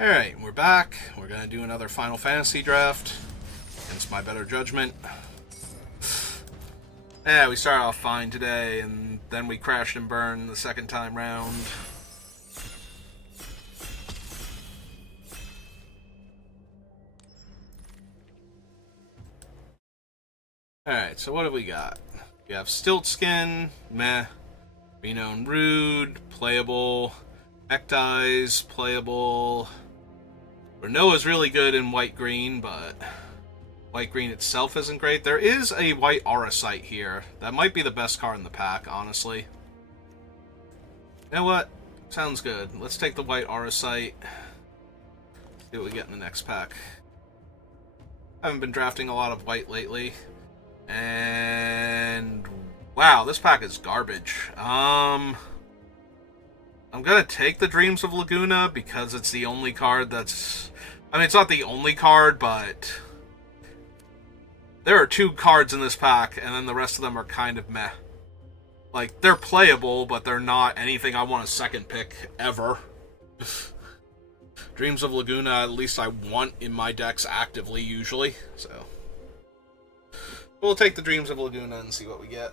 Alright, we're back. We're going to do another Final Fantasy draft against my better judgment. Yeah, we started off fine today, and then we crashed and burned the second time round. Alright, so what have we got? We have Stiltskin, meh. Renown Rude, playable. Ecdies, playable. Renoa's really good in white-green, but white-green itself isn't great. There is a white Auracite here. That might be the best card in the pack, honestly. You know what? Sounds good. Let's take the white Auracite. See what we get in the next pack. I haven't been drafting a lot of white lately. And wow, this pack is garbage. I'm gonna take the Dreams of Laguna because it's the only card that's... I mean, it's not the only card, but there are two cards in this pack, and then the rest of them are kind of meh. Like, they're playable, but they're not anything I want a second pick, ever. Dreams of Laguna, at least I want in my decks actively, usually, so... We'll take the Dreams of Laguna and see what we get.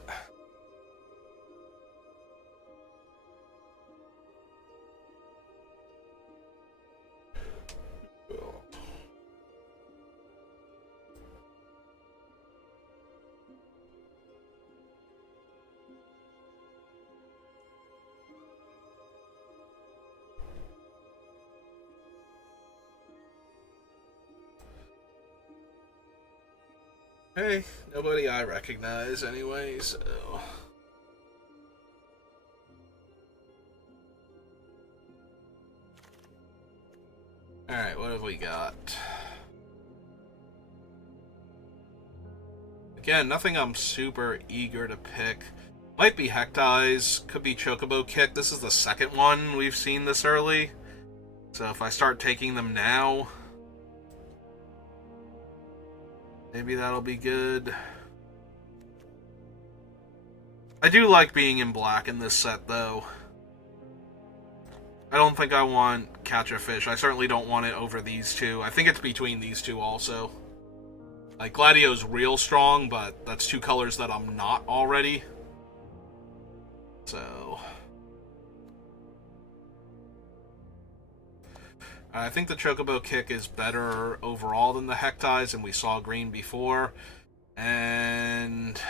Hey, nobody I recognize anyway, so... Alright, what have we got? Again, nothing I'm super eager to pick. Might be Hecdies, could be Chocobo Kick. This is the second one we've seen this early. So if I start taking them now... maybe that'll be good. I do like being in black in this set, though. I don't think I want Catch a Fish. I certainly don't want it over these two. I think it's between these two also. Like, Gladio's real strong, but that's two colors that I'm not already. So... I think the Chocobo Kick is better overall than the Hecdies, and we saw green before. And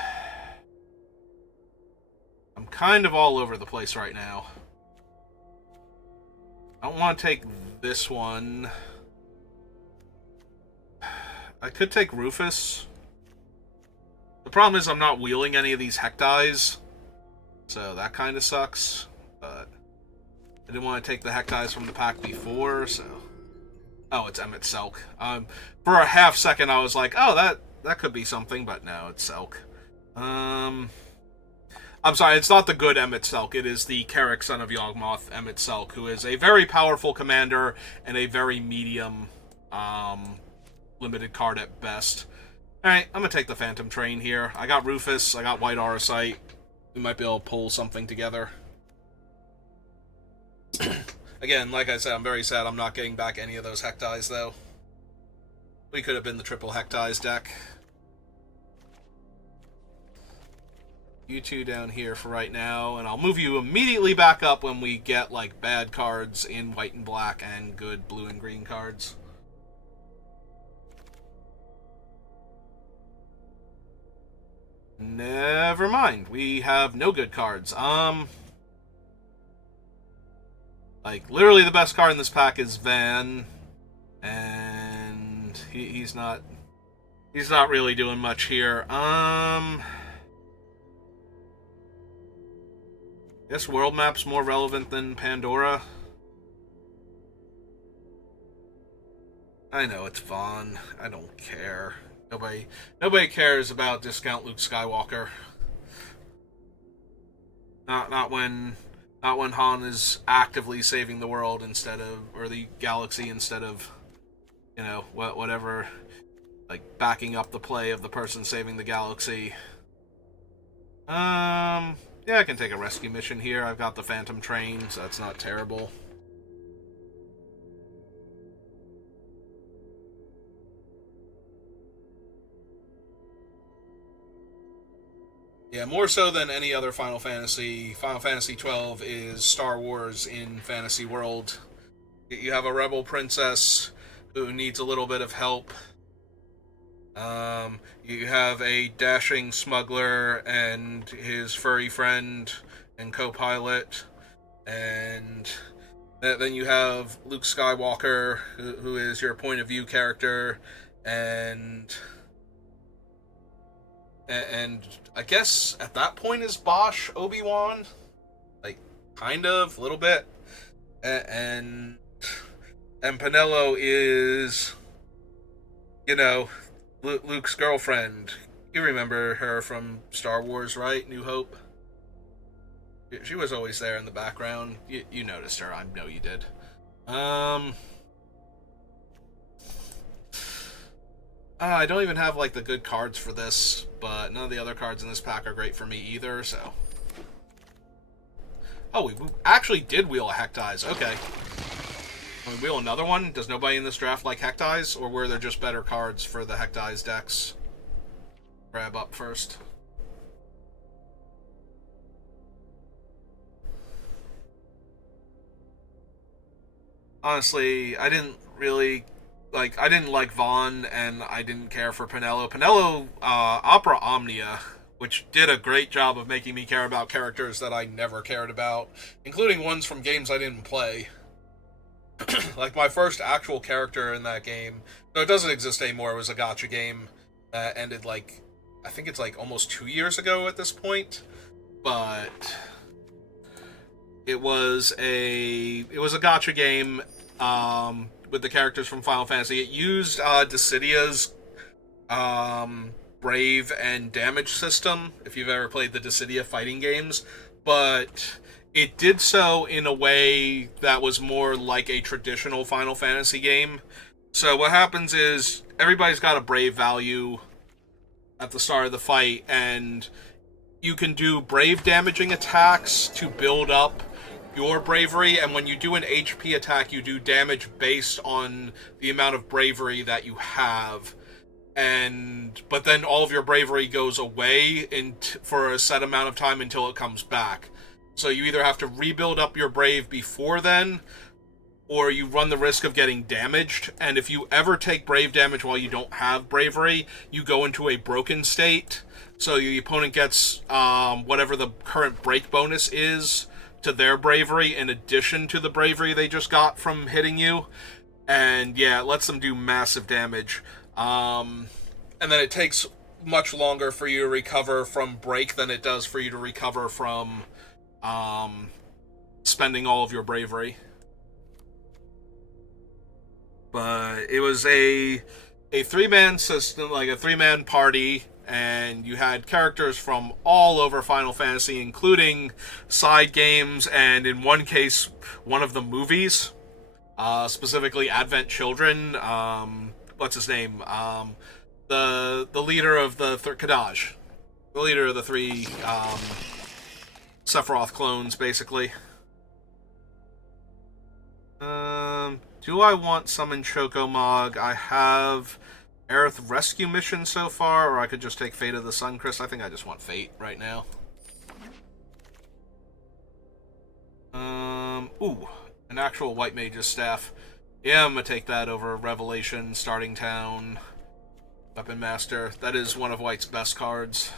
I'm kind of all over the place right now. I don't want to take this one. I could take Rufus. The problem is I'm not wheeling any of these Hecdies, so that kind of sucks, but... I didn't want to take the Hecdies from the pack before, so... Oh, it's Emmett Selk. For a half second, I was like, oh, that could be something, but no, it's Selk. I'm sorry, it's not the good Emmett Selk. It is the Carrick, son of Yawgmoth, Emmett Selk, who is a very powerful commander and a very medium, limited card at best. Alright, I'm going to take the Phantom Train here. I got Rufus, I got White Auracite. We might be able to pull something together. Again, like I said, I'm very sad I'm not getting back any of those Hecdies, though. We could have been the triple Hecdies deck. You two down here for right now, and I'll move you immediately back up when we get, like, bad cards in white and black and good blue and green cards. Never mind. We have no good cards. Like, literally the best card in this pack is Van, and he's not really doing much here. I guess World Map's more relevant than Pandora. I know it's Vaughn. I don't care. Nobody cares about Discount Luke Skywalker. Not when Han is actively saving the world instead of, or the galaxy instead of, you know, whatever, like, backing up the play of the person saving the galaxy. Yeah, I can take a rescue mission here. I've got the Phantom Train, so that's not terrible. Yeah, more so than any other Final Fantasy. Final Fantasy 12 is Star Wars in fantasy world. You have a rebel princess who needs a little bit of help. You have a dashing smuggler and his furry friend and co-pilot, and then you have Luke Skywalker, who is your point of view character, and and I guess at that point is Bosch Obi-Wan, like kind of a little bit, and Penelo is, you know, Luke's girlfriend. You remember her from Star Wars, right? New Hope. She was always there in the background. You noticed her. I know you did. I don't even have like the good cards for this, but none of the other cards in this pack are great for me either. So, oh, we actually did wheel a Hectize. Okay, can we wheel another one? Does nobody in this draft like Hectize, or were there just better cards for the Hectize decks? Grab up first. Honestly, I didn't like Vaughn, and I didn't care for Penelo. Opera Omnia, which did a great job of making me care about characters that I never cared about, including ones from games I didn't play. Like my first actual character in that game, no, it doesn't exist anymore. It was a gacha game that ended like, I think it's like almost 2 years ago at this point, but it was a gacha game with the characters from Final Fantasy. It used Dissidia's Brave and Damage system, if you've ever played the Dissidia fighting games, but it did so in a way that was more like a traditional Final Fantasy game. So what happens is everybody's got a Brave value at the start of the fight, and you can do Brave damaging attacks to build up your bravery, and when you do an HP attack, you do damage based on the amount of bravery that you have. But then all of your bravery goes away for a set amount of time until it comes back. So you either have to rebuild up your brave before then, or you run the risk of getting damaged. And if you ever take brave damage while you don't have bravery, you go into a broken state. So your opponent gets whatever the current break bonus is to their bravery in addition to the bravery they just got from hitting you. And yeah, it lets them do massive damage. And then it takes much longer for you to recover from break than it does for you to recover from spending all of your bravery. But it was a three-man system, like a three-man party, and you had characters from all over Final Fantasy, including side games, and in one case, one of the movies, specifically Advent Children. What's his name? The leader of the Kadaj, the leader of the three Sephiroth clones, basically. Do I want summon Chocomog? I have Aerith Rescue Mission so far, or I could just take Fate of the Sun Crystal. I think I just want Fate right now. Ooh, an actual White Mage's Staff. Yeah, I'm gonna take that over Revelation, Starting Town, Weapon Master. That is one of White's best cards.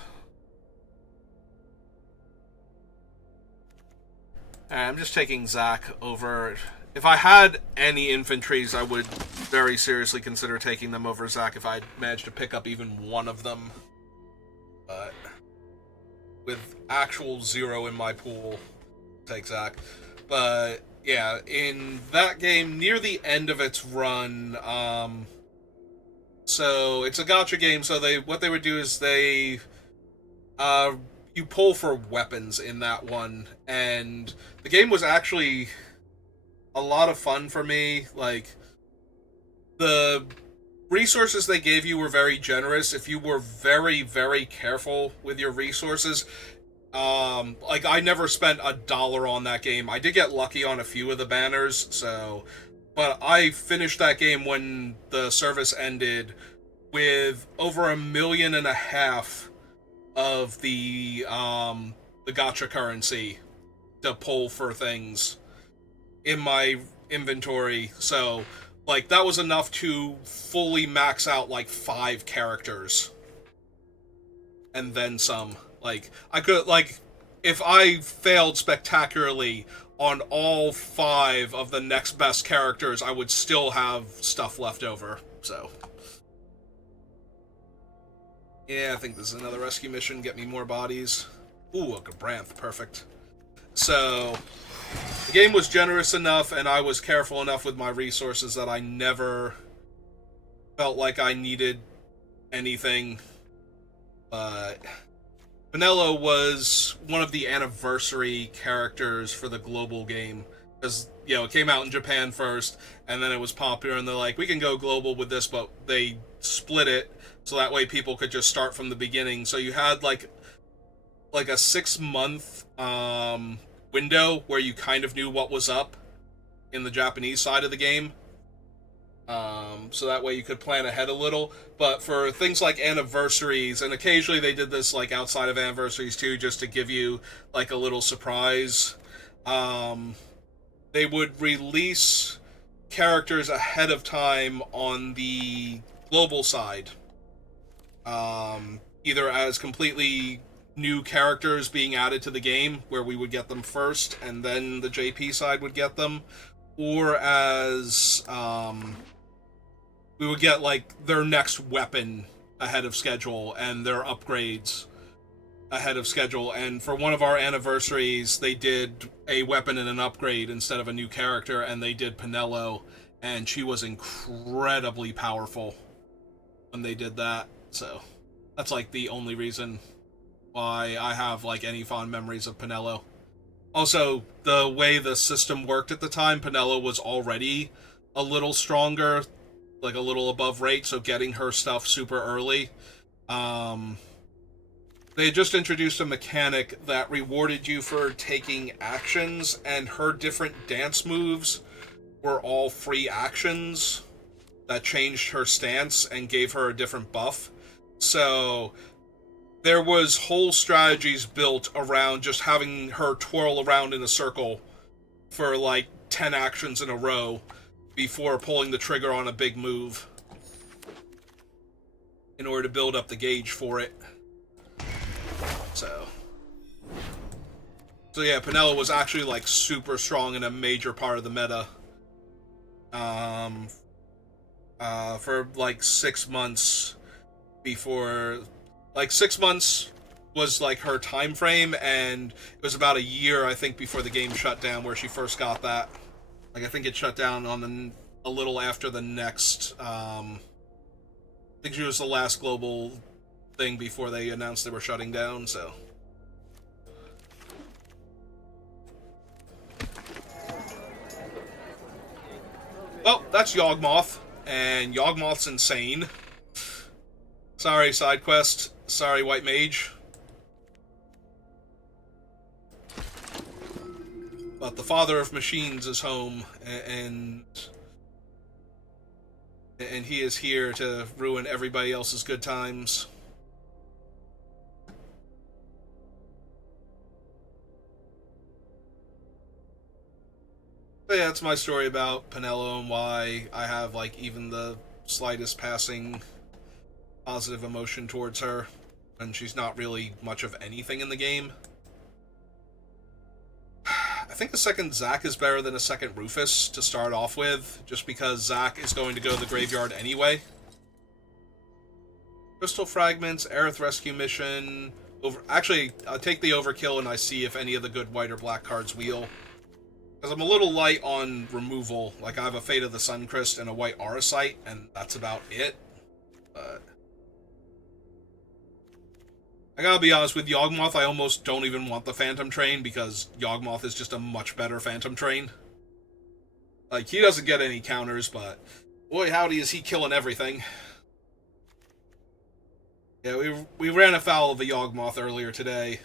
Alright, I'm just taking Zac over. If I had any infantries, I would very seriously consider taking them over Zac if I managed to pick up even one of them. But with actual zero in my pool, take Zac. But yeah, in that game, near the end of its run, so it's a gacha game. So what they would do is you pull for weapons in that one, and the game was actually a lot of fun for me. Like, the resources they gave you were very generous if you were very, very careful with your resources. Like, I never spent $1 on that game. I did get lucky on a few of the banners, but I finished that game when the service ended with over 1.5 million of the gacha currency to pull for things in my inventory. So, like, that was enough to fully max out like 5 characters and then some. Like, I could, like, if I failed spectacularly on all 5 of the next best characters, I would still have stuff left over. So, yeah, I think this is another rescue mission. Get me more bodies. Ooh, a Gabranth. Perfect. So, the game was generous enough, and I was careful enough with my resources that I never felt like I needed anything. But Penelo was one of the anniversary characters for the global game. Because, you know, it came out in Japan first, and then it was popular, and they're like, we can go global with this, but they split it, so that way people could just start from the beginning. So you had, like a 6-month, window where you kind of knew what was up in the Japanese side of the game. So that way you could plan ahead a little. But for things like anniversaries, and occasionally they did this like outside of anniversaries too, just to give you like a little surprise, they would release characters ahead of time on the global side. Either as completely new characters being added to the game, where we would get them first, and then the JP side would get them, or as we would get like their next weapon ahead of schedule and their upgrades ahead of schedule. And for one of our anniversaries, they did a weapon and an upgrade instead of a new character, and they did Penelo, and she was incredibly powerful when they did that. So that's like the only reason why I have like any fond memories of Penelo. Also, the way the system worked at the time, Penelo was already a little stronger, like a little above rate, so getting her stuff super early. They just introduced a mechanic that rewarded you for taking actions, and her different dance moves were all free actions that changed her stance and gave her a different buff. So there was whole strategies built around just having her twirl around in a circle for like 10 actions in a row before pulling the trigger on a big move in order to build up the gauge for it. So yeah, Penelo was actually like super strong in a major part of the meta. For like 6 months before, like 6 months was like her time frame, and it was about a year, I think, before the game shut down where she first got that. Like, I think it shut down on a little after the next, I think she was the last global thing before they announced they were shutting down, so. Well, that's Yawgmoth, and Yawgmoth's insane. Sorry, side quest. Sorry, White Mage. But the father of machines is home, and he is here to ruin everybody else's good times. But yeah, that's my story about Penelo and why I have like even the slightest passing positive emotion towards her, and she's not really much of anything in the game. I think a second Zack is better than a second Rufus to start off with, just because Zack is going to go to the graveyard anyway. Crystal Fragments, Aerith Rescue Mission. Actually, I'll take the Overkill and I see if any of the good white or black cards wheel. Because I'm a little light on removal. Like, I have a Fate of the Suncrist and a white Auracite, and that's about it. But I gotta be honest, with Yawgmoth, I almost don't even want the Phantom Train, because Yawgmoth is just a much better Phantom Train. Like, he doesn't get any counters, but boy howdy is he killing everything. Yeah, we ran afoul of a Yawgmoth earlier today.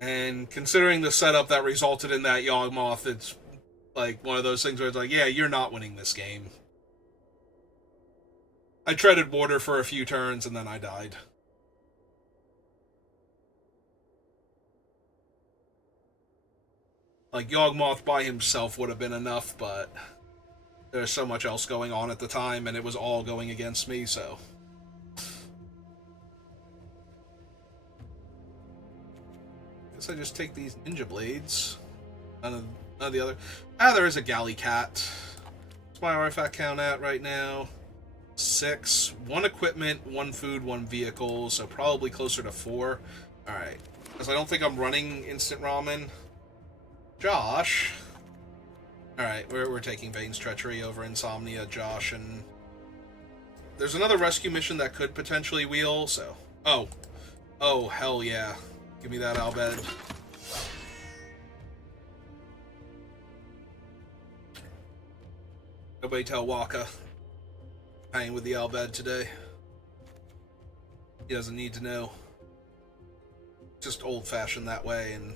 And considering the setup that resulted in that Yawgmoth, it's like one of those things where it's like, yeah, you're not winning this game. I treaded water for a few turns and then I died. Like, Yawgmoth by himself would have been enough, but there's so much else going on at the time, and it was all going against me, so... Guess I just take these ninja blades. None of the other... Ah, there is a galley cat. What's my artifact count at right now? 6. 1 equipment, 1 food, 1 vehicle, so probably closer to 4. Alright. Because I don't think I'm running instant ramen. Josh. Alright, we're taking Vane's Treachery over Insomnia, Josh, and... There's another rescue mission that could potentially wheel, so... Oh. Oh, hell yeah. Give me that Albed. Nobody tell Waka. Hanging with the Albed today. He doesn't need to know. Just old-fashioned that way, and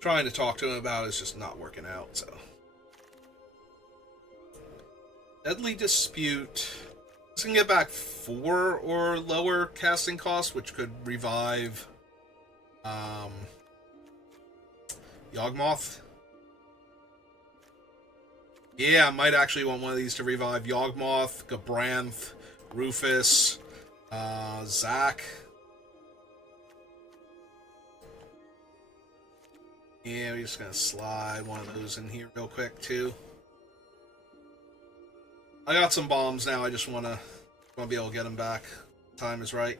trying to talk to him about it's just not working out, so. Deadly Dispute. This can get back 4 or lower casting costs, which could revive Yawgmoth. Yeah, I might actually want one of these to revive Yawgmoth, Gabranth, Rufus, Zack. Yeah, we're just gonna slide one of those in here real quick too. I got some bombs now. I just wanna be able to get them back. Time is right.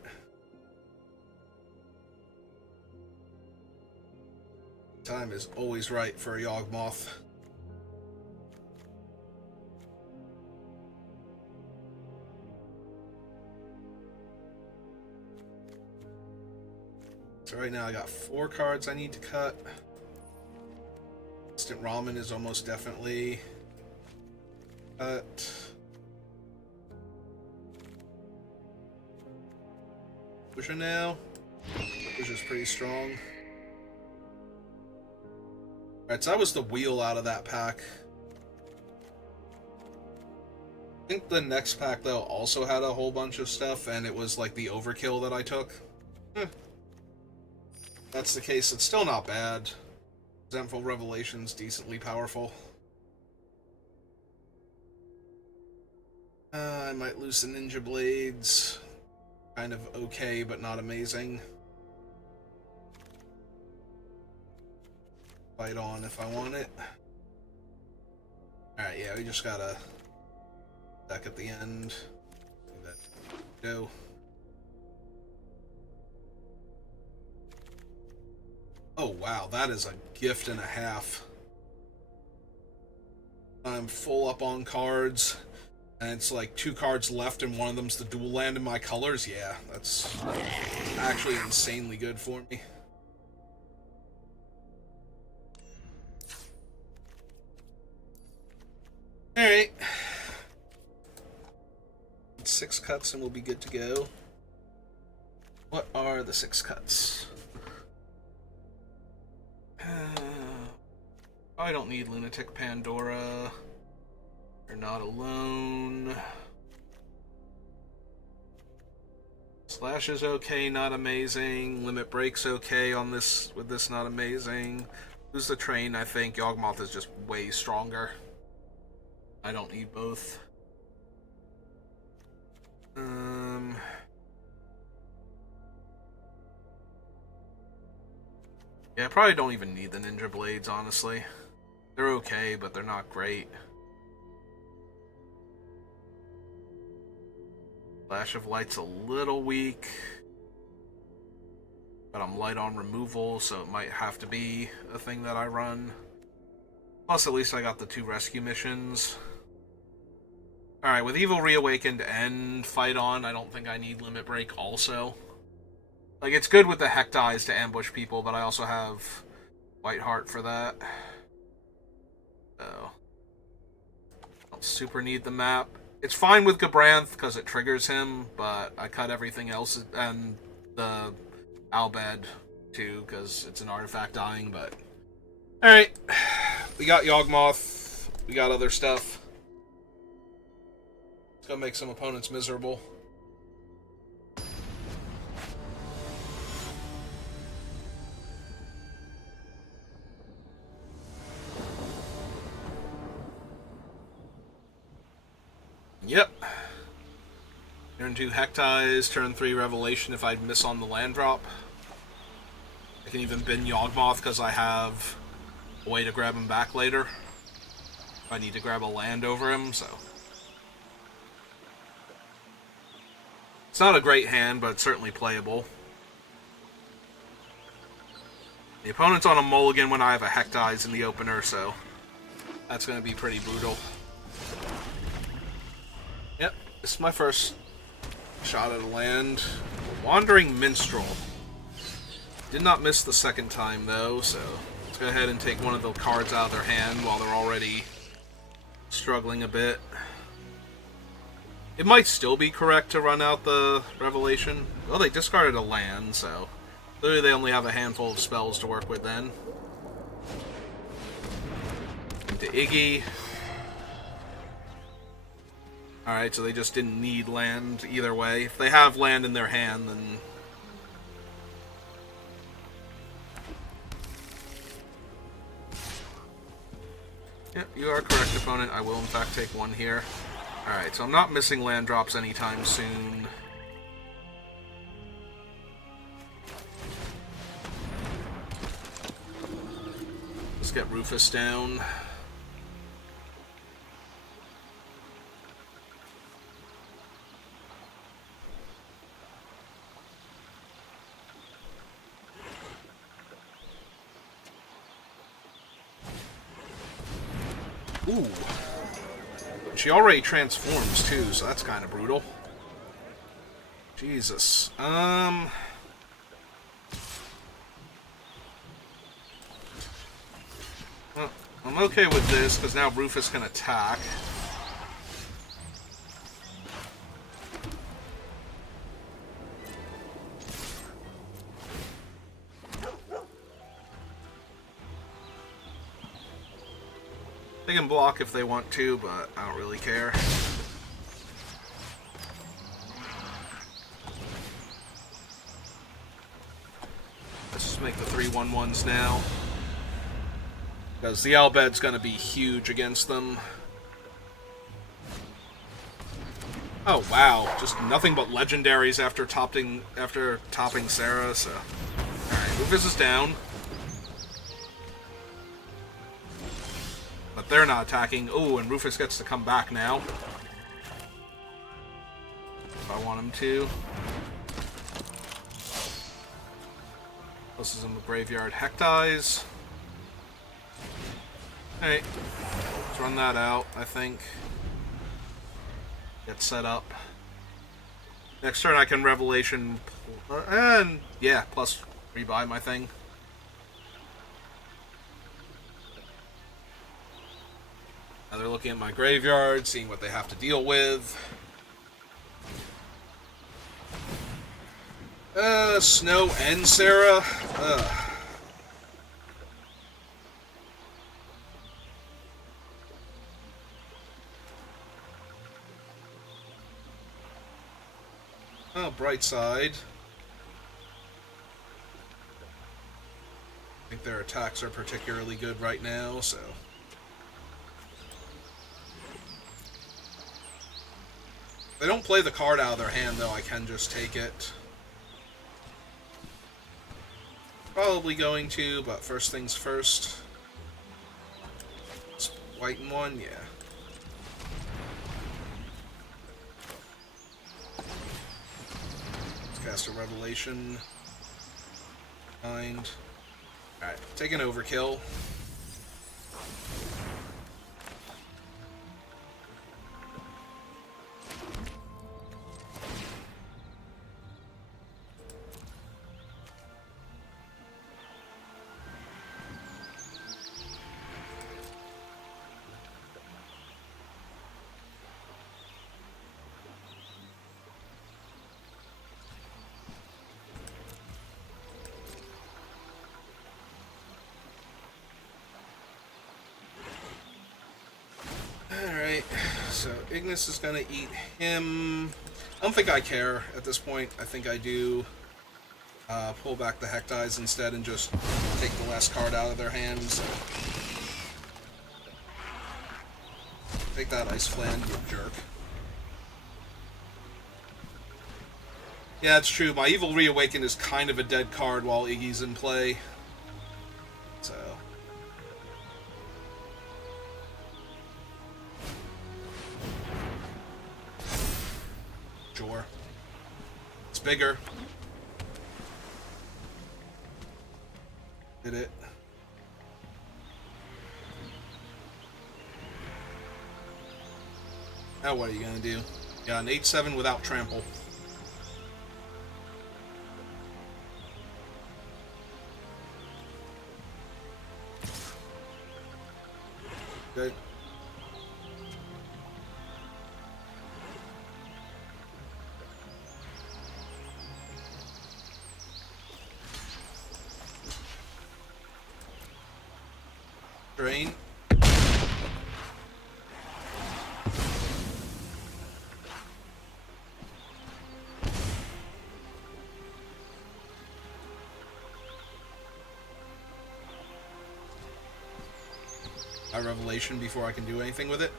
Time is always right for a Yawgmoth. So right now I got 4 cards I need to cut. Instant Ramen is almost definitely cut. Pusher now. Pusher's pretty strong. Alright, so that was the wheel out of that pack. I think the next pack, though, also had a whole bunch of stuff, and it was like the overkill that I took. That's the case. It's still not bad. Resentful Revelation's decently powerful. I might lose the Ninja Blades. Kind of okay, but not amazing. Fight on if I want it. Alright, yeah, we just gotta deck at the end. Go. Oh wow, that is a gift and a half. I'm full up on cards, and it's like 2 cards left, and one of them's the dual land in my colors. Yeah, that's actually insanely good for me. Alright. 6 cuts and we'll be good to go. What are the 6 cuts? I don't need Lunatic Pandora. You're not alone. Slash is okay, not amazing. Limit Break's okay on this, with this not amazing. Lose the Train, I think. Yawgmoth is just way stronger. I don't need both. Yeah, I probably don't even need the Ninja Blades, honestly. They're okay, but they're not great. Flash of Light's a little weak. But I'm light on removal, so it might have to be a thing that I run. Plus, at least I got the 2 rescue missions. Alright, with Evil Reawakened and Fight On, I don't think I need Limit Break also. Like, it's good with the Hectize to ambush people, but I also have Whiteheart for that. So, don't super need the map. It's fine with Gabranth, because it triggers him, but I cut everything else, and the Albed, too, because it's an artifact dying, but... Alright, we got Yawgmoth, we got other stuff. go make some opponents miserable. Yep. Turn 2 Hectize, turn 3 Revelation if I miss on the land drop. I can even bin Yawgmoth because I have a way to grab him back later. If I need to grab a land over him, so. It's not a great hand, but it's certainly playable. The opponent's on a mulligan when I have a Hectize in the opener, so that's going to be pretty brutal. Yep, this is my first shot at a land. Wandering Minstrel. Did not miss the second time, though, so let's go ahead and take one of the cards out of their hand while they're already struggling a bit. It might still be correct to run out the Revelation. Well, they discarded a land, so clearly they only have a handful of spells to work with then. Into Iggy. Alright, so they just didn't need land either way. If they have land in their hand, then... Yep, you are correct, opponent. I will, in fact, take one here. Alright, so I'm not missing land drops anytime soon. Let's get Rufus down. Ooh. She already transforms, too, so that's kind of brutal. Jesus. I'm okay with this, because now Rufus can attack. They can block if they want to, but I don't really care. Let's just make the 3/1/1s now. Because the Albed's going to be huge against them. Oh, wow. Just nothing but legendaries after topping Sarah, so... Alright, Rufus is down. But they're not attacking. Oh, and Rufus gets to come back now. If I want him to. This is in the graveyard. Hectize. Alright. Let's run that out, I think. Get set up. Next turn I can Revelation. And, yeah, plus rebuy my thing. Now they're looking at my graveyard, seeing what they have to deal with. Snow and Sarah. Oh, bright side. I think their attacks are particularly good right now, so... If they don't play the card out of their hand, though, I can just take it. Probably going to, but first things first. It's white and one, yeah. Let's cast a Revelation. Mind. Alright, take an overkill. so Ignis is gonna eat him. I don't think I care at this point. I think I do pull back the Hectides instead and just take the last card out of their hands. Take that Ice Flan, you jerk. Yeah, it's true. My Evil Reawaken is kind of a dead card while Iggy's in play. So... sure. It's bigger. Did it. Now what are you gonna do? Got an 8/7 without trample. Okay. Drain. Revelation before I can do anything with it.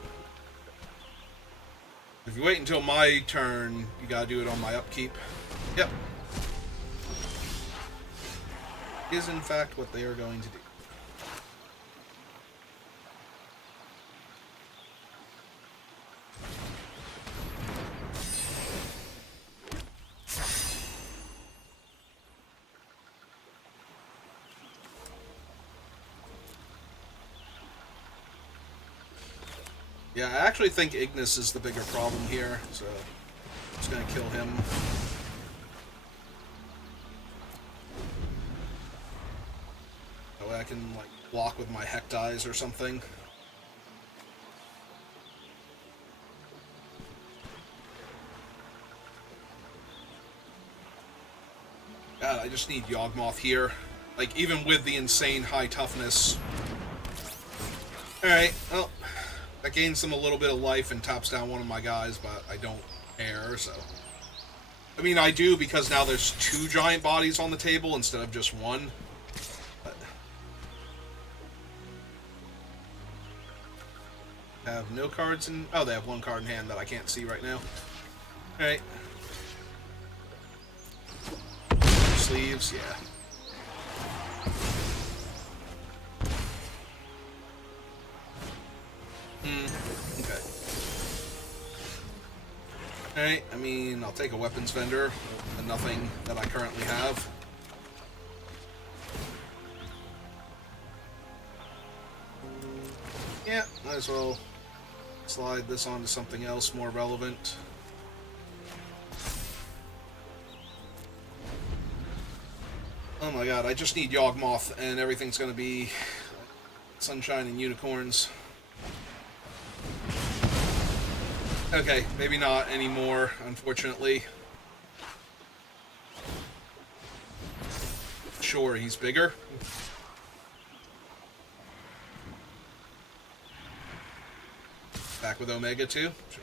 If you wait until my turn, you gotta do it on my upkeep. Yep. Is in fact what they are going to do. Yeah, I actually think Ignis is the bigger problem here, so I'm just gonna kill him. That way I can, like, block with my Hectides or something. God, I just need Yawgmoth here. Like, even with the insane high toughness. Alright, well... that gains them a little bit of life and tops down one of my guys, but I don't care, so... I mean, I do, because now there's 2 giant bodies on the table instead of just 1. But... have no cards in... oh, they have 1 card in hand that I can't see right now. Alright. Sleeves, yeah. Okay. Alright, I mean, I'll take a weapons vendor, and nothing that I currently have. Yeah, might as well slide this onto something else more relevant. Oh my god, I just need Yawgmoth, and everything's gonna be sunshine and unicorns. Okay, maybe not anymore, unfortunately. Sure, he's bigger. Back with Omega, too. Sure.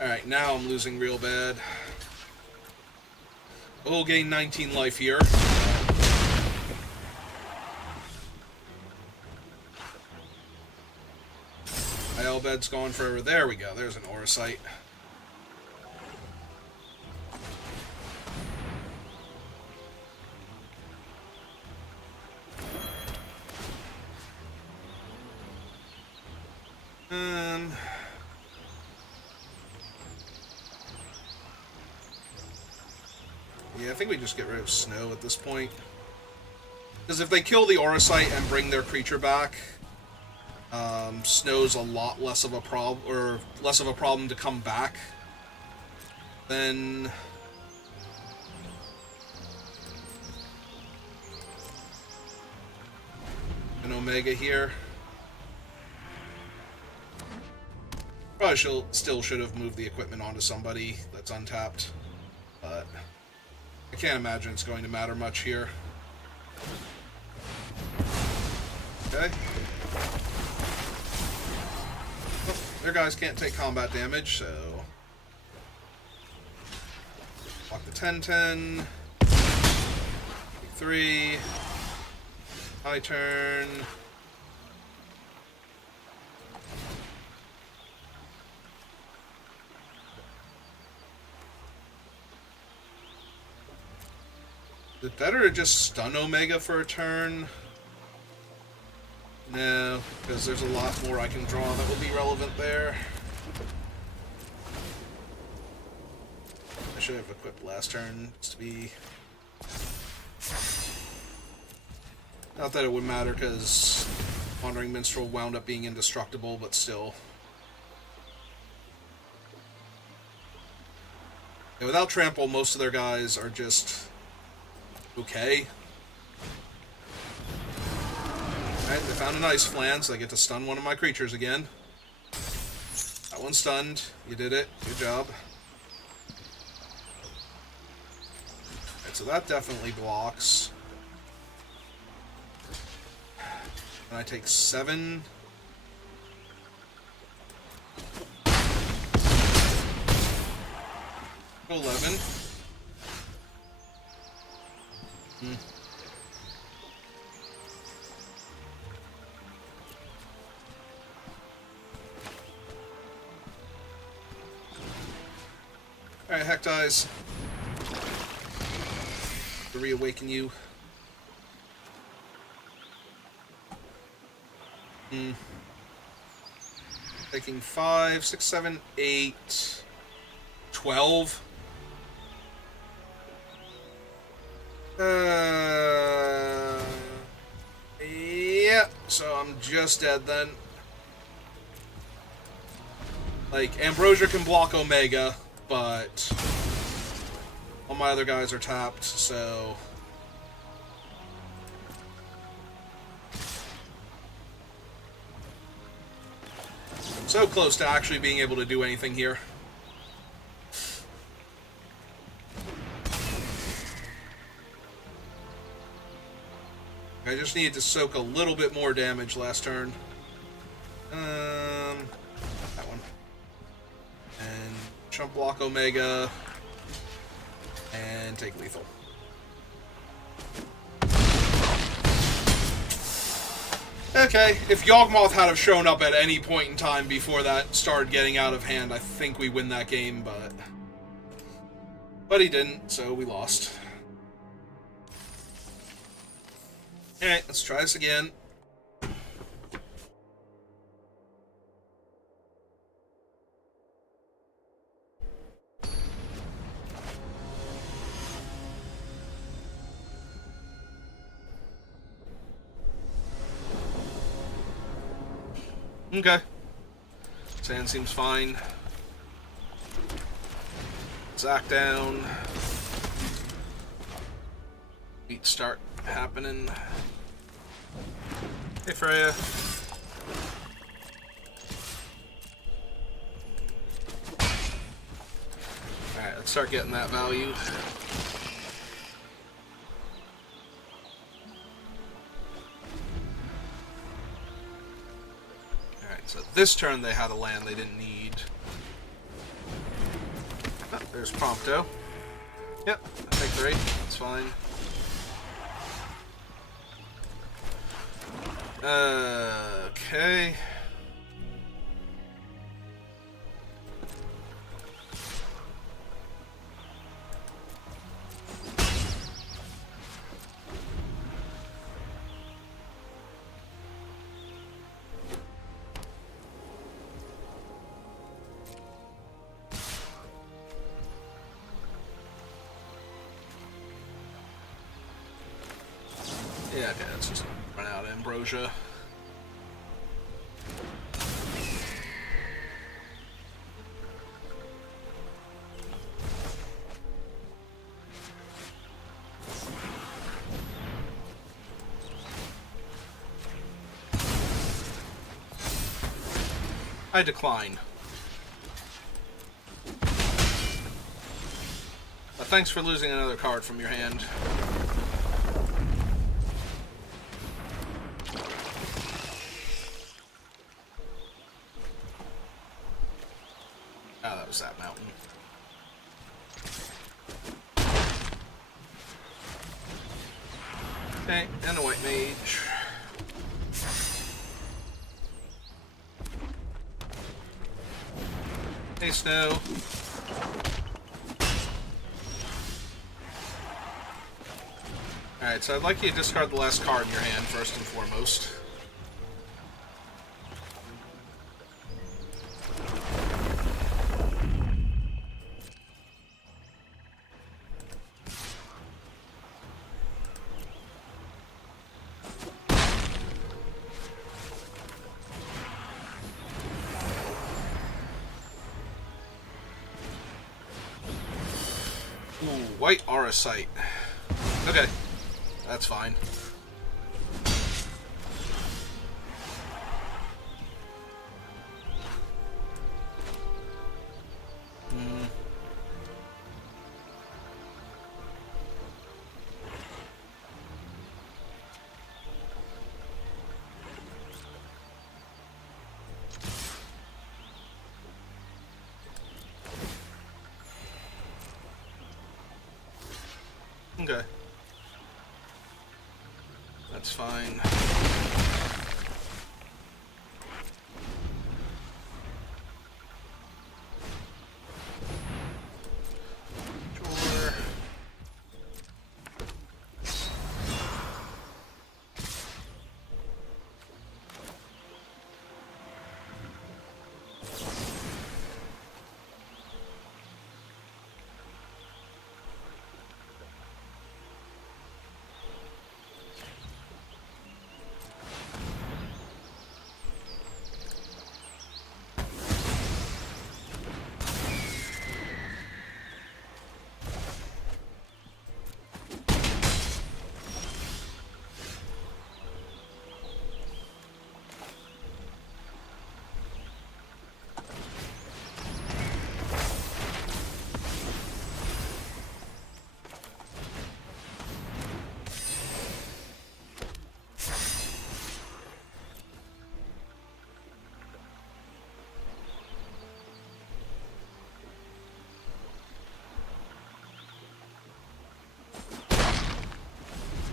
Alright, now I'm losing real bad. We'll gain 19 life here. My Elbed's gone forever. There we go. There's an Aura Sight. Yeah, I think we just get rid of Snow at this point. Because if they kill the Aura Sight and bring their creature back, Snow's a lot less of a problem, or less of a problem to come back than an Omega here. Probably still should have moved the equipment onto somebody that's untapped, but I can't imagine it's going to matter much here. Okay. their guys can't take combat damage, so... Block the 10-10. 3. High turn. Is it better to just stun Omega for a turn? No, because there's a lot more I can draw that will be relevant there. I should have equipped last turn just to be... Not that it would matter, because Wandering Minstrel wound up being indestructible, but still. Yeah, without Trample, most of their guys are just... okay. Alright, they found an Ice Flan, so they get to stun one of my creatures again. That one's stunned. You did it. Good job. Alright, so that definitely blocks. And I take 7. Go 11. Alright, Hectize. To reawaken you. Taking 5, 6, 7, 8, 12. Yeah, so I'm just dead then. Like, Ambrosia can block Omega, but all my other guys are tapped, so... So close to actually being able to do anything here. I just needed to soak a little bit more damage last turn. That one. And chump block Omega. And take lethal. Okay, if Yawgmoth had have shown up at any point in time before that started getting out of hand, I think we win that game, but he didn't, so we lost. Alright, let's try this again. Okay. Sand seems fine. Zack down. Beats start happening. Hey, Freya. Alright, let's start getting that value. So this turn they had a land they didn't need. Oh, there's Prompto. Yep, I take 3. That's fine. Okay. Yeah, okay, let's just run out of Ambrosia. I decline. But thanks for losing another card from your hand. goes that mountain. Okay, and a white mage. Hey, Snow. Alright, so I'd like you to discard the last card in your hand, first and foremost. Ooh, white aura sight. Okay, that's fine. Okay. That's fine. Sure.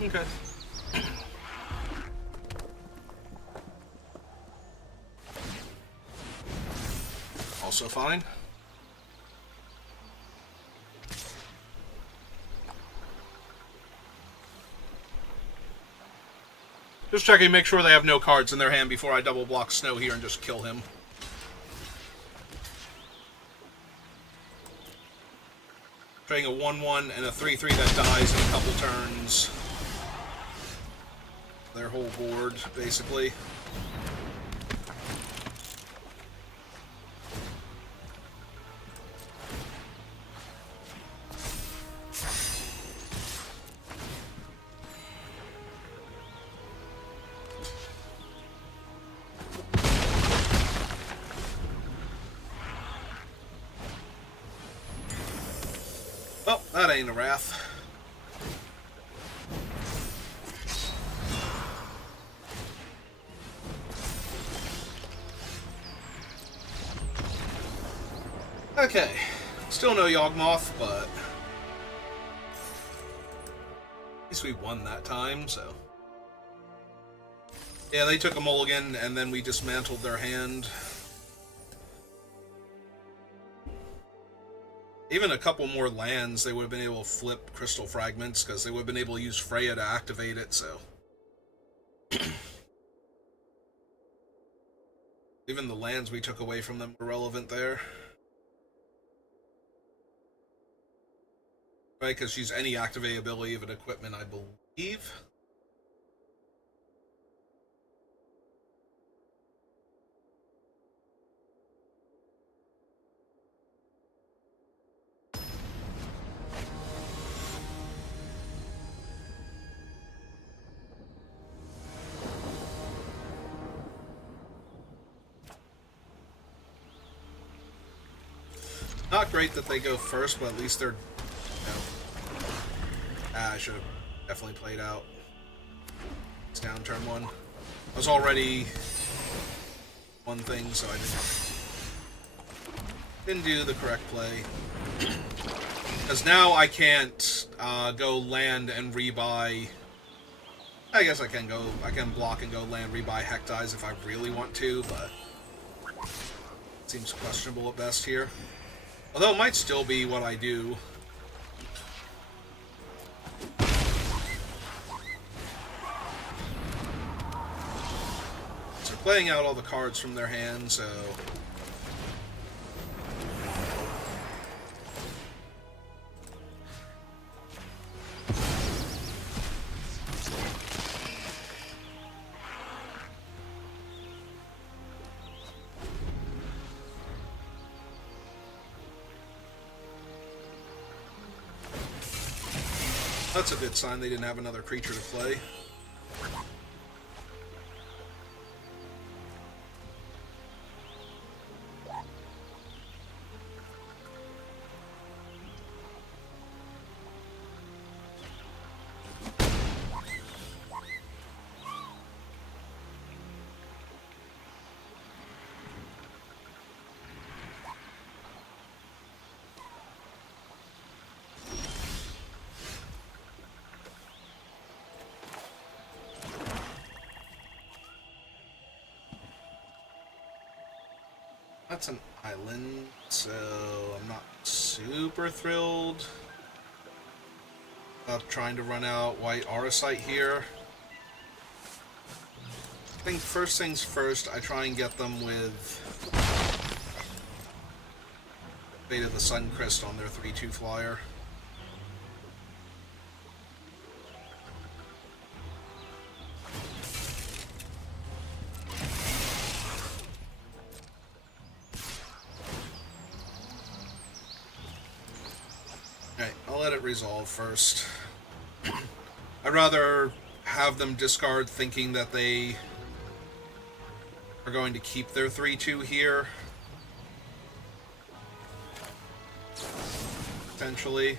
Okay. Also fine. Just checking, make sure they have no cards in their hand before I double block Snow here and just kill him. Trying a 1-1 and a 3-3 that dies in a couple turns. Their whole board, basically. Well, that ain't a wrath. Okay, still no Yawgmoth, but at least we won that time, so. Yeah, they took a mulligan, and then we dismantled their hand. Even a couple more lands, they would have been able to flip Crystal Fragments, because they would have been able to use Freya to activate it, so. Even the lands we took away from them were relevant there. Right, because she's any activate ability of an equipment, I believe. Not great that they go first, but at least they're... I should have definitely played out. It's down turn 1. I was already one thing, so I didn't. Didn't do the correct play. Because now I can't go land and rebuy... I guess I can block and go land, rebuy Hectize if I really want to, but... Seems questionable at best here. Although it might still be what I do. So playing out all the cards from their hand, so... That's a good sign they didn't have another creature to play. That's an island, so I'm not super thrilled about trying to run out white Aurosite here. I think first things first, I try and get them with Fate of the Suncrist on their 3/2 flyer. Resolve first. I'd rather have them discard thinking that they are going to keep their 3/2 here. Potentially.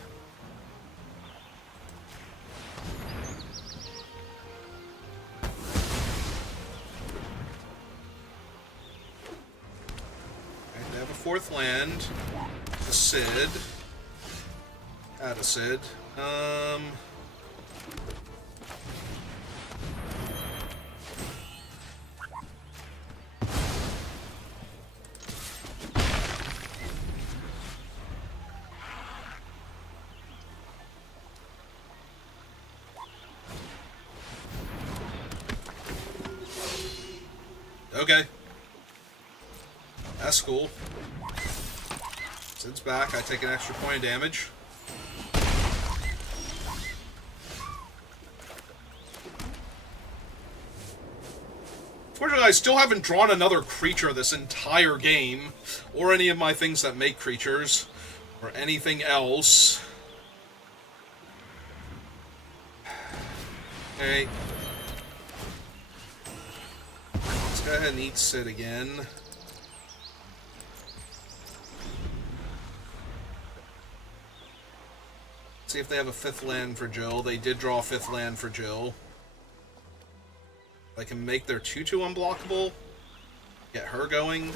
Okay, they have a 4th land. The Sid. Add a Sid. Okay. That's cool. Sid's back. I take an extra point of damage. Fortunately, I still haven't drawn another creature this entire game, or any of my things that make creatures, or anything else. Okay. Let's go ahead and eat Sid again. See if they have a 5th land for Jill. They did draw a 5th land for Jill. I can make their 2/2 unblockable. Get her going.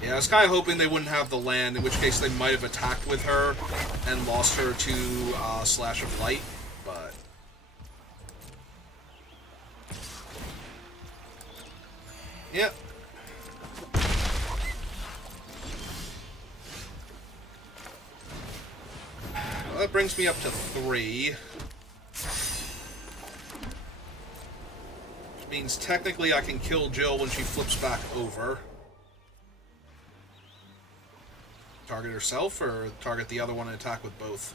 Yeah, I was kind of hoping they wouldn't have the land, in which case they might have attacked with her and lost her to Slash of Light, but... Yep. Well, that brings me up to 3. Means technically I can kill Jill when she flips back over. Target herself or target the other one and attack with both?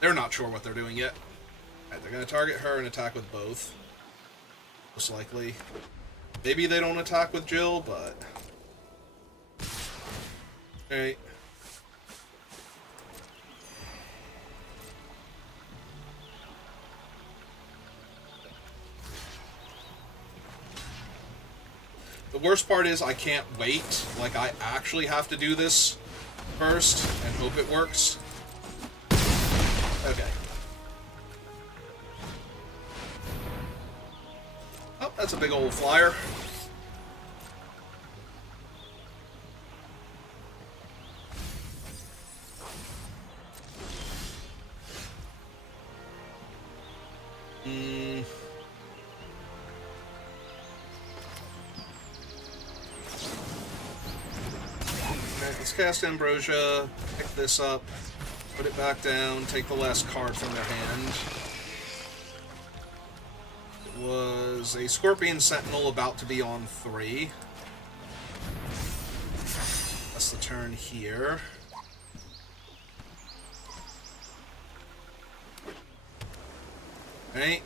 They're not sure what they're doing yet. Right, they're going to target her and attack with both. Most likely. Maybe they don't attack with Jill, but... Alright. The worst part is I can't wait. Like, I actually have to do this first and hope it works. Okay. Oh, that's a big old flyer. Let's cast Ambrosia, pick this up, put it back down, take the last card from their hand. It was a Scorpion Sentinel about to be on 3. That's the turn here. Right?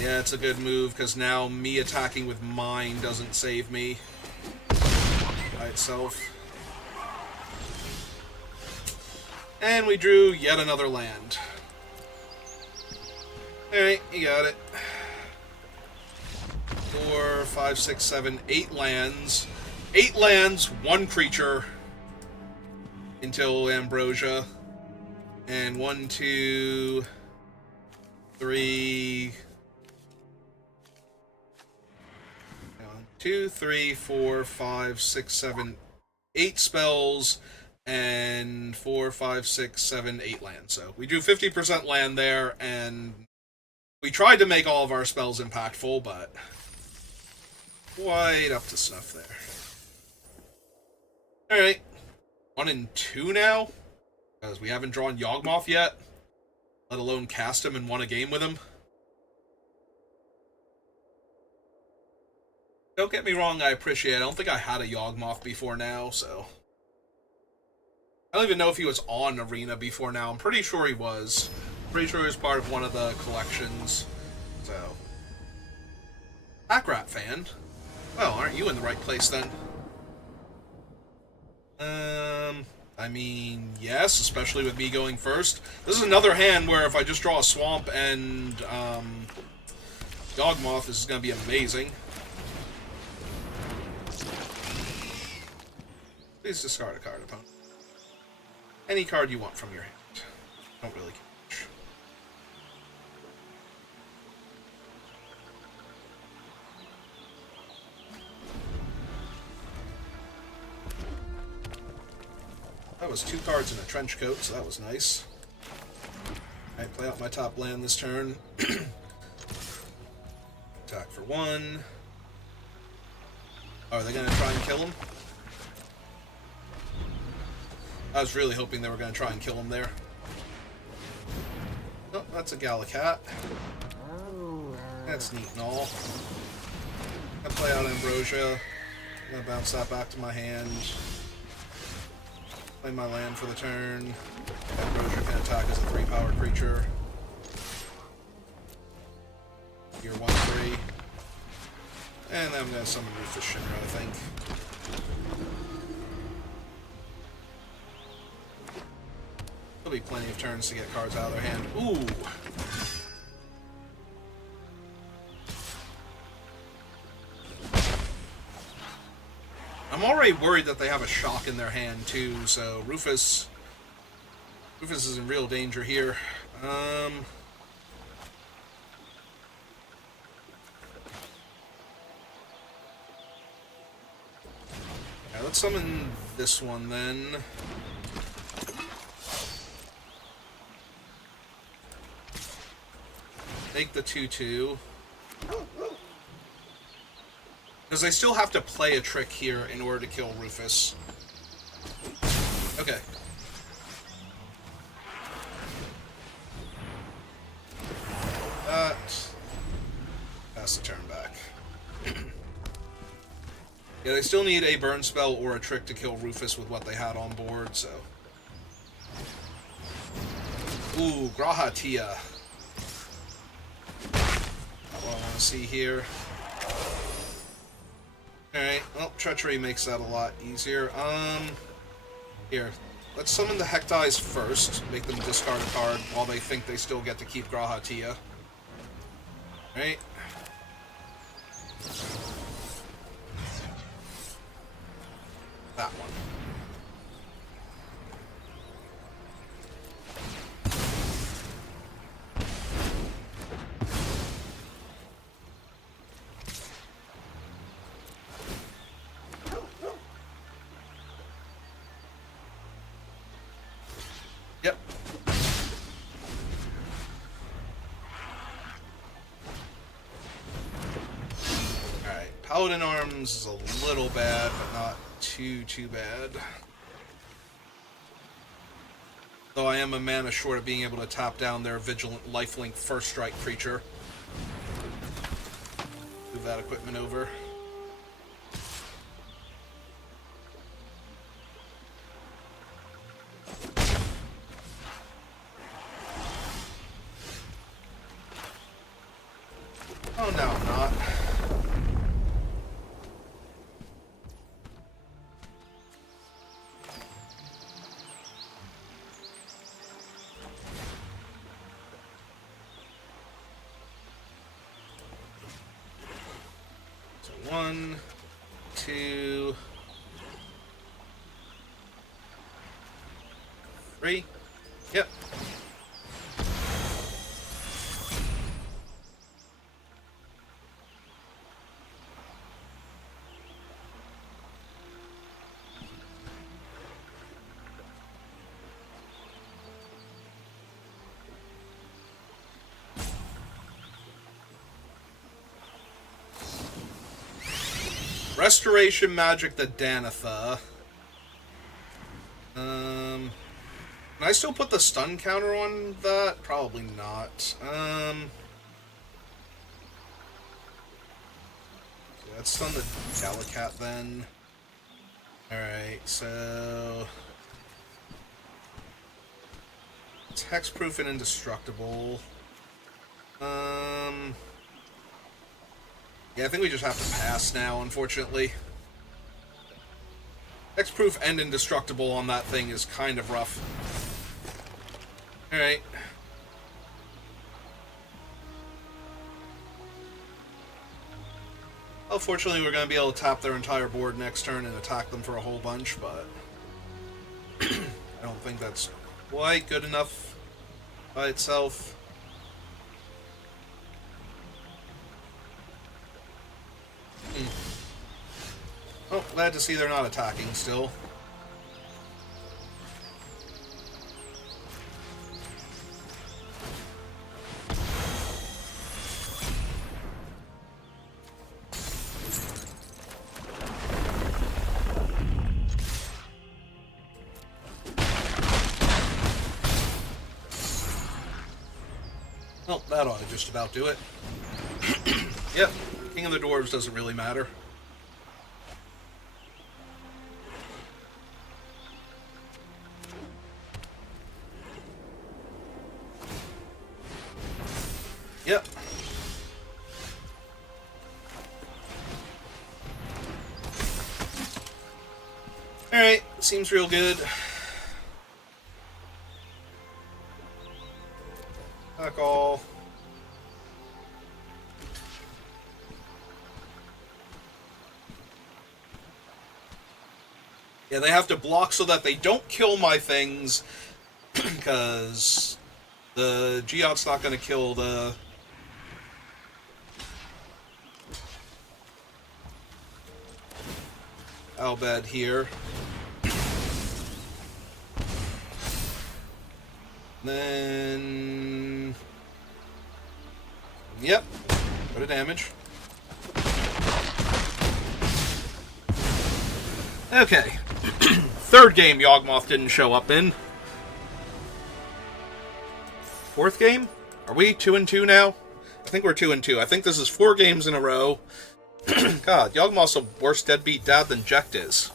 Yeah, it's a good move, because now me attacking with mine doesn't save me by itself. And we drew yet another land. Alright, you got it. 4, 5, 6, 7, 8 lands. 8 lands, 1 creature until Ambrosia. And 1, 2, 3... 2, 3, 4, 5, 6, 7, 8 spells, and 4, 5, 6, 7, 8 lands. So we drew 50% land there, and we tried to make all of our spells impactful, but quite up to snuff there. Alright, 1 and 2 now, because we haven't drawn Yawgmoth yet, let alone cast him and won a game with him. Don't get me wrong, I appreciate it. I don't think I had a Yawgmoth before now, so... I don't even know if he was on Arena before now. I'm pretty sure he was. Pretty sure he was part of one of the collections. So... Packrat fan? Well, aren't you in the right place then? I mean, yes, especially with me going first. This is another hand where if I just draw a Swamp and, Yawgmoth, this is going to be amazing. Please discard a card, opponent. Any card you want from your hand. Don't really care much. That was 2 cards in a trench coat, so that was nice. Alright, play out my top land this turn. Attack for 1. Oh, are they going to try and kill him? I was really hoping they were going to try and kill him there. Oh, that's a Gallicat. That's neat and all. I'm going to play out Ambrosia. I'm going to bounce that back to my hand. Play my land for the turn. Ambrosia can attack as a 3-power creature. Here, 1-3. And then I'm going to summon Rufus Shinra, I think. There'll be plenty of turns to get cards out of their hand. Ooh! I'm already worried that they have a shock in their hand, too, so Rufus is in real danger here. Yeah, let's summon this one, then. Make the 2/2. Because they still have to play a trick here in order to kill Rufus. Okay. Pass the turn back. Yeah, they still need a burn spell or a trick to kill Rufus with what they had on board, so... Ooh, Grahatia. Not what I want to see here. Alright, well, Treachery makes that a lot easier. Here, let's summon the Hecties first, make them discard a card while they think they still get to keep Grahatia. Alright. That one. Yep. Alright, Paladin Arms is a little bad, but not too bad. Though I am a mana short of being able to tap down their Vigilant Lifelink First Strike creature. Move that equipment over. Oh, no, I'm not. So 1, 2, 3. Yep. Restoration Magic the Danitha. Can I still put the stun counter on that? Probably not. Let's stun the Galacat then. Alright, so... it's hexproof and indestructible. Yeah, I think we just have to pass now, unfortunately. Hexproof and indestructible on that thing is kind of rough. Alright. Well, fortunately, we're going to be able to tap their entire board next turn and attack them for a whole bunch, but... I don't think that's quite good enough by itself. Oh, glad to see they're not attacking still. Well, that ought to just about do it. Yep, King of the Dwarves doesn't really matter. Yep. Alright, seems real good. Fuck all. Yeah, they have to block so that they don't kill my things, because the Geot's not going to kill the... Albed here. Then... yep. Bit of damage. Okay. Third game Yawgmoth didn't show up in. Fourth game? Are we 2-2 now? I think we're 2-2. I think this is 4 games in a row. God, Yawgmoth's a worse deadbeat dad than Jecht is.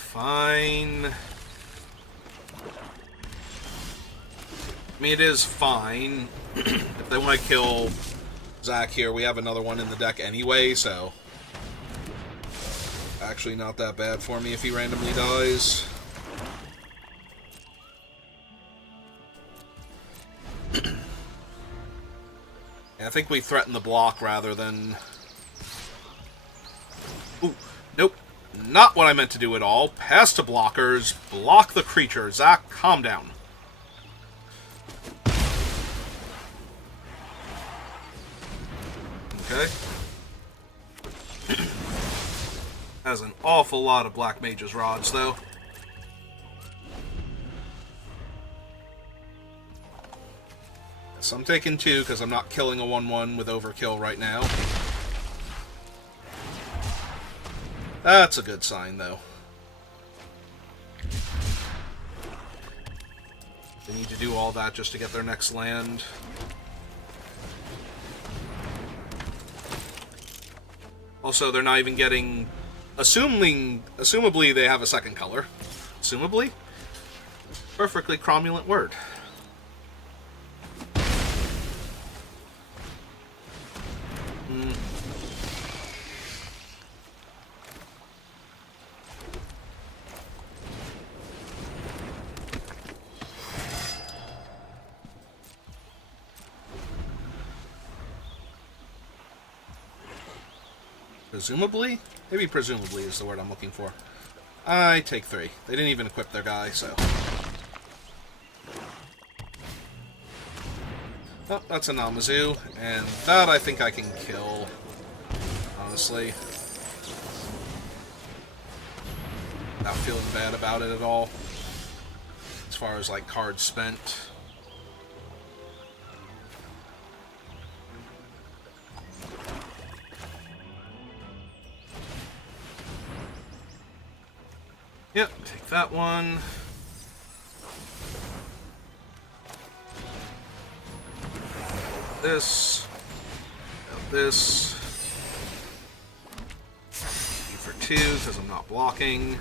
Fine. I mean, it is fine. If they want to kill Zach here, we have another one in the deck anyway, so... actually not that bad for me if he randomly dies. Yeah, I think we threaten the block rather than... ooh, nope. Not what I meant to do at all. Pass to blockers. Block the creature. Zach, calm down. Okay. Has an awful lot of Black Mage's rods, though. So I'm taking 2 because I'm not killing a 1/1 with overkill right now. That's a good sign, though. They need to do all that just to get their next land. Also, they're not even getting... Assumably, they have a second color. Assumably? Perfectly cromulent word. Presumably? Maybe presumably is the word I'm looking for. I take 3. They didn't even equip their guy, so... Oh, that's a Namazu, and that I think I can kill, honestly. Not feeling bad about it at all. As far as, like, cards spent. Yep, take that one. This. This. E for 2, because I'm not blocking.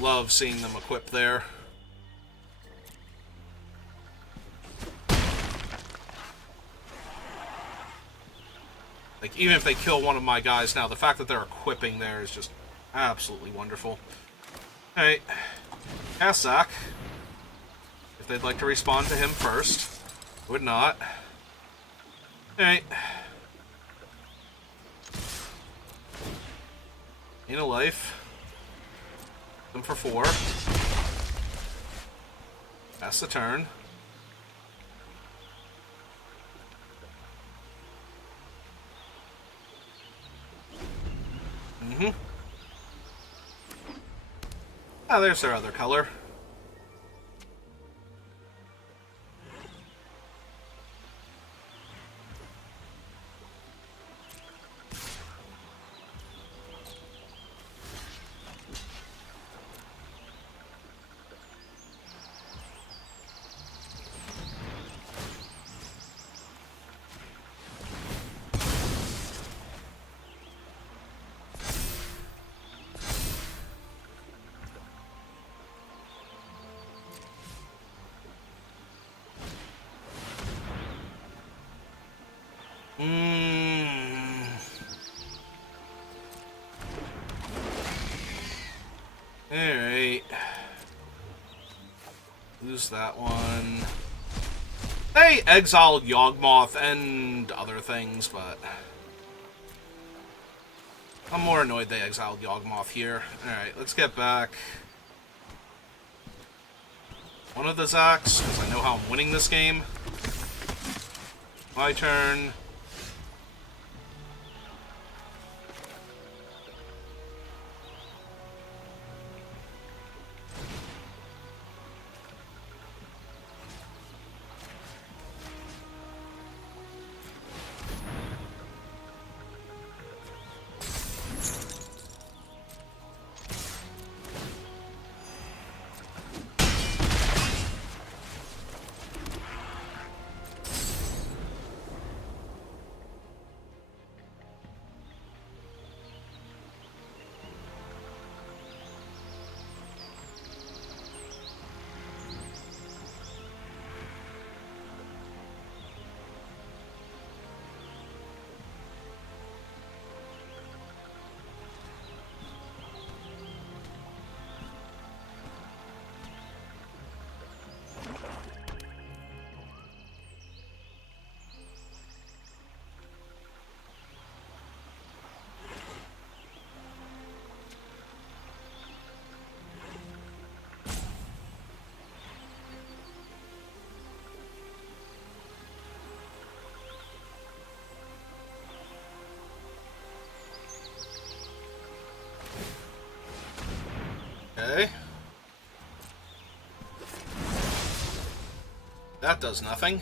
Love seeing them equip there. Like, even if they kill one of my guys now, the fact that they're equipping there is just absolutely wonderful. Alright. Kassak. If they'd like to respond to him first. Would not. Alright. In a life. Them for 4. That's the turn. Ah, there's their other color. Alright. Lose that one. They exiled Yawgmoth and other things, but... I'm more annoyed they exiled Yawgmoth here. Alright, let's get back one of the Zacks, because I know how I'm winning this game. My turn. that does nothing.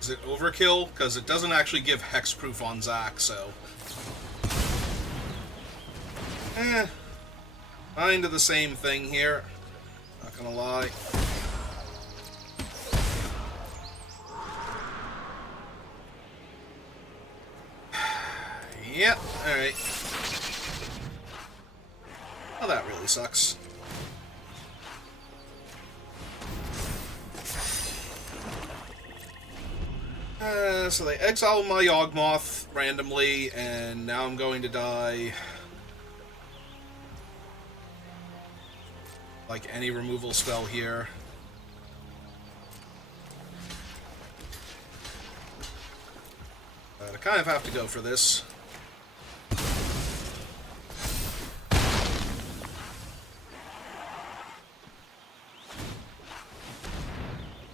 Is it overkill? Because it doesn't actually give hexproof on Zac, so... kind of the same thing here. Not gonna lie. Yep, alright. Oh, that really sucks. So they exile my Yawgmoth randomly, and now I'm going to die. Like any removal spell here. But I kind of have to go for this.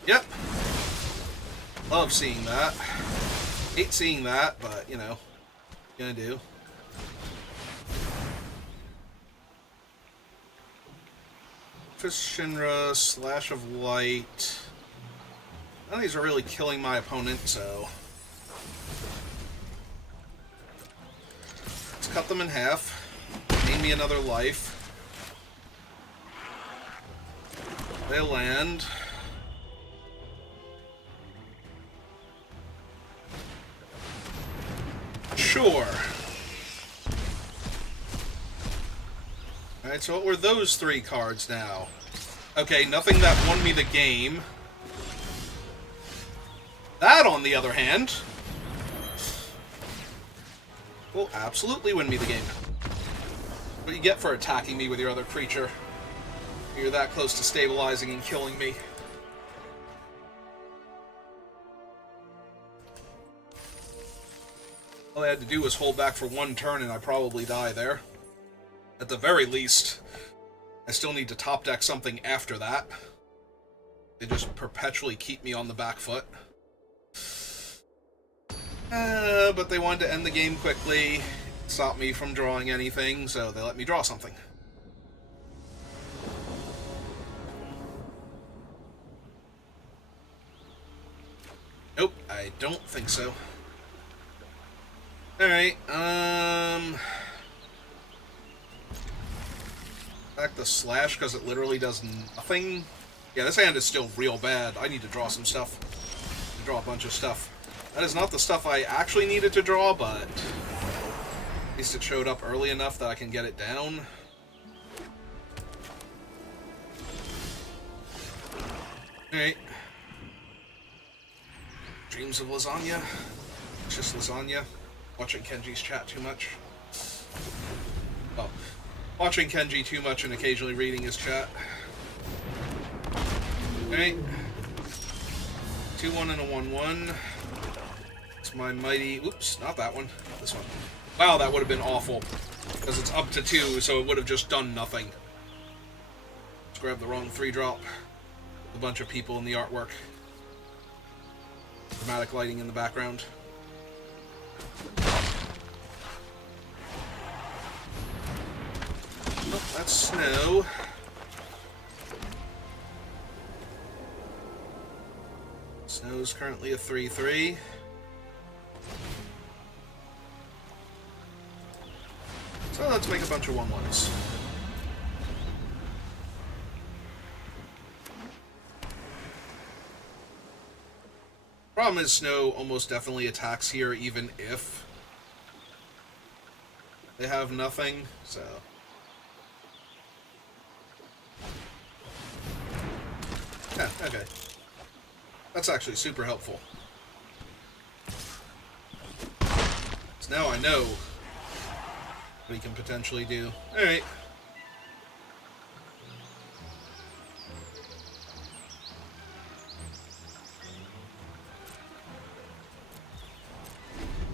Yep. Love seeing that. Hate seeing that, but, you know, gonna do. Shinra, Slash of Light. None of these are really killing my opponent, so... let's cut them in half. Gain me another life. They land. Sure. Alright, so what were those three cards now? Okay, nothing that won me the game. That, on the other hand, will absolutely win me the game. What you get for attacking me with your other creature. You're that close to stabilizing and killing me. All I had to do was hold back for one turn and I'd probably die there. At the very least, I still need to top deck something after that. They just perpetually keep me on the back foot. But they wanted to end the game quickly, stop me from drawing anything, so they let me draw something. Nope, I don't think so. Alright, back the Slash, because it literally does nothing. Yeah, this hand is still real bad. I need to draw some stuff. Draw a bunch of stuff. That is not the stuff I actually needed to draw, but at least it showed up early enough that I can get it down. Alright. Dreams of lasagna. It's just lasagna. Watching Kenji's chat too much. Well, watching Kenji too much and occasionally reading his chat. Alright. 2-1 and a 1-1. It's my mighty... oops, not that one. This one. Wow, that would have been awful. Because it's up to 2, so it would have just done nothing. Just grabbed the wrong 3-drop. A bunch of people in the artwork. Dramatic lighting in the background. Oh, that's snow. Snow's currently a 3-3. So let's make a bunch of 1-1s. problem is Snow almost definitely attacks here even if they have nothing, so... Yeah, okay. That's actually super helpful. So now I know what he can potentially do. Alright.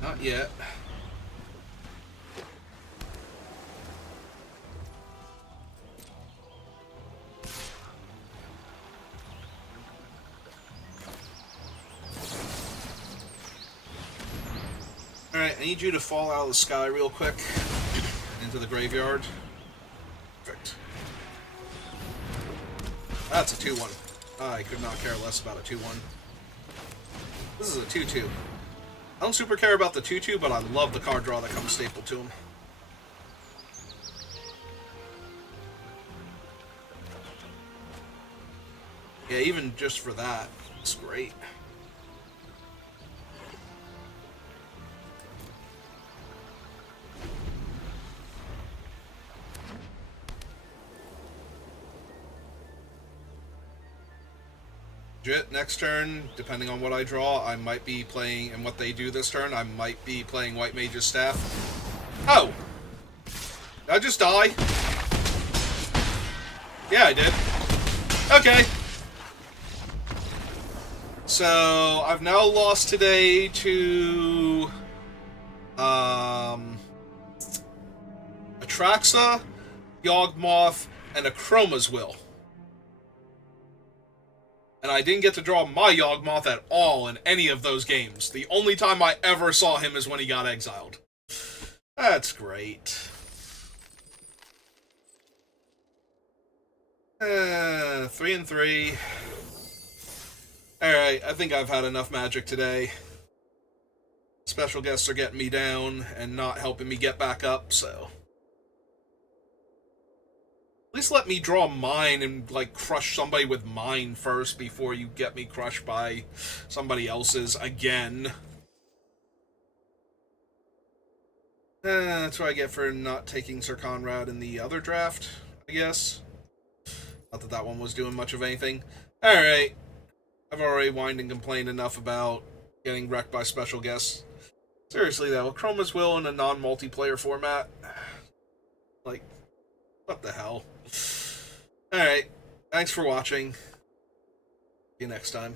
Not yet. Alright, I need you to fall out of the sky real quick. Into the graveyard. Perfect. That's a 2-1. I could not care less about a 2-1. This is a 2-2. I don't super care about the 2-2, but I love the card draw that comes stapled to him. Yeah, even just for that, it's great. Next turn, depending on what I draw, I might be playing, and what they do this turn, I might be playing White Mage's Staff. Oh! Did I just die? Yeah, I did. Okay. So, I've now lost today to... Atraxa, Yawgmoth, and a Chroma's Will. And I didn't get to draw my Yawgmoth at all in any of those games. The only time I ever saw him is when he got exiled. That's great. 3-3. Alright, I think I've had enough Magic today. Special guests are getting me down and not helping me get back up, so... At least let me draw mine and, like, crush somebody with mine first before you get me crushed by somebody else's again. That's what I get for not taking Sir Conrad in the other draft, I guess. Not that that one was doing much of anything. Alright. I've already whined and complained enough about getting wrecked by special guests. Seriously, though, Chroma's Will in a non-multiplayer format? Like, what the hell? Alright, thanks for watching. See you next time.